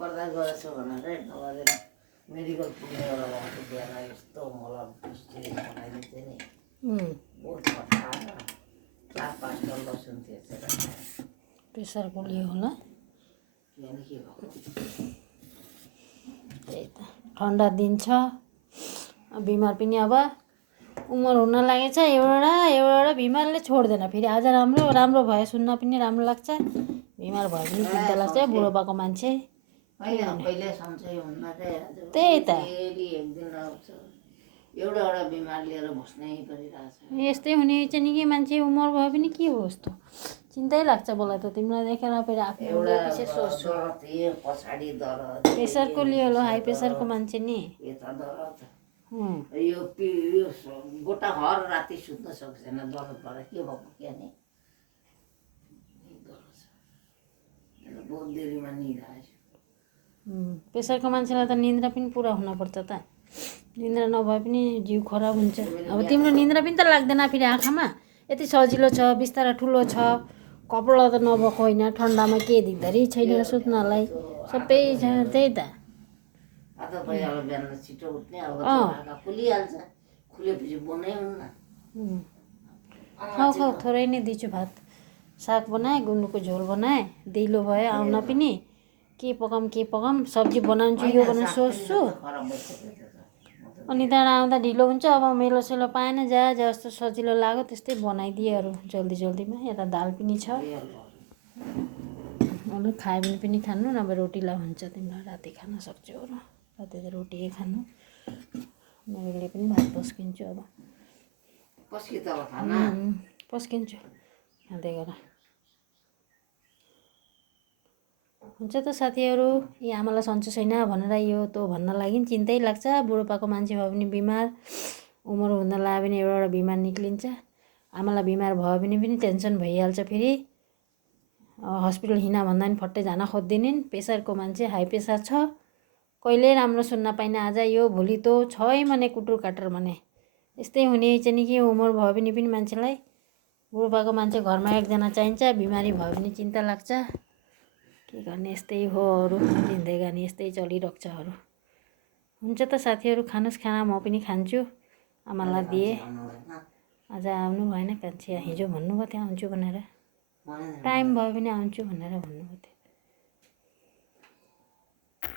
बर्दाश्त गरेछु भनेर नगरेर मेडिकल पुग्ने बेला भएको बिहान यस्तो मलाई स्टिल बनाइदिन्थ्यो नि बहुत खटाएर 4-5 डल लसुन थिएछ प्रेसर पोलियो होला के भएको त्यही त ठन्डा दिन छ बिमार पनि अब उमर हुन लागेछ एउटा बिमारले छोड्दैन फेरि आज राम्रो भयो सुन्न पनि राम्रो लाग्छ बिमार भयो पनि चिन्ता लाग्छ बुढोपाको मान्छे पहिले सन्चै हुन्न रे त्यही त डेली एक दिन आउँछ एउटा बिमार लिएर बस्नै परिरहेछ यस्तै हुने चाहिँ नि के मान्छे उमर भयो पनि के हो यस्तो चिन्तै लाग्छ मलाई त तिमीलाई देखेर फेरि आफ्नो पछि सोच्छु पछाडि दरद प्रेसरको लियो लो हाई प्रेसरको मान्छे नि यता दरद यो गोटा हर राति सुत्न सक्दैन दरद भएर के भएको क्या नि बहुत देरीमा निद आएछ प्रेसरको मान्छेलाई त निन्द्रा पनि पुरा हुनुपर्छ त निन्द्रा नभए पनि जिउ खराब हुन्छ अब तिम्रो निन्द्रा पनि त लाग्दैन फेरि आँखामा यति सजिलो छ बिस्तारा ठुलो छ कपडा त नभएको होइन ठन्डामा के दिँदरी छैन सुत्नलाई सबै छ त्यही त आधा भइहाल्यो बिहान छिटो उठ्ने अब आँखा खुलिहाल्छ खुलेपछि बनै हुन्न खाऊ थोरै नै दिन्छु भात साग बनाएँ गुन्द्रुकको झोल बनाएँ ढिलो भयो आउन पनि के पकाऊँ सब्जी बनाउँछु यो भनेर सोच्छु अनि त्यहाँबाट आउँदा ढिलो हुन्छ अब मेलोसेलो पाएन जस्तो सजिलो लाग्यो त्यस्तै बनाइदिएँ अरू जल्दीमा यता दाल पनि छ अरू खायो भने पनि खानु नभए रोटीलाई हुन्छ तिमीलाई राति खान सक्छौ अरू राति त रोटी खानु मैले पनि भात पस्किन्छु अब पस्किन्छु खाँदै गर हुन्छ त साथीहरू यी आमालाई सन्चो छैन भनेर यो त भन्न लागि चिन्तै लाग्छ बुढोपाको मान्छे भयो भने बिमार उमर हुन लाग्यो भने एउटा बिमार निक्लिन्छ आमालाई बिमार भयो भने पनि टेन्सन भइहाल्छ फेरि हस्पिटल हिँड भन्दा पनि फट्टै जान खोज्दैनन् प्रेसरको मान्छे हाई प्रेसर छ कहिले राम्रो सुन्न पाइन आज यो भोलि त छै भने कुटुर काटर भने यस्तै हुने चाहिँ नि के उमर भयो भने पनि मान्छेलाई बुढोपाको मान्छे घरमा एकजना चाहिन्छ बिमारी भयो भने चिन्ता लाग्छ के गर्ने यस्तै हो अरू जिन्दगानी यस्तै चलिरहेको छ अरू हुन्छ त साथीहरू खानुस् खाना म पनि खान्छु आमालाई दिएँ आज आउनु भएन कान्छी हिजो भन्नुभयो त्यहाँ आउँछु भनेर टाइम भयो भने आउँछु भनेर भन्नुभयो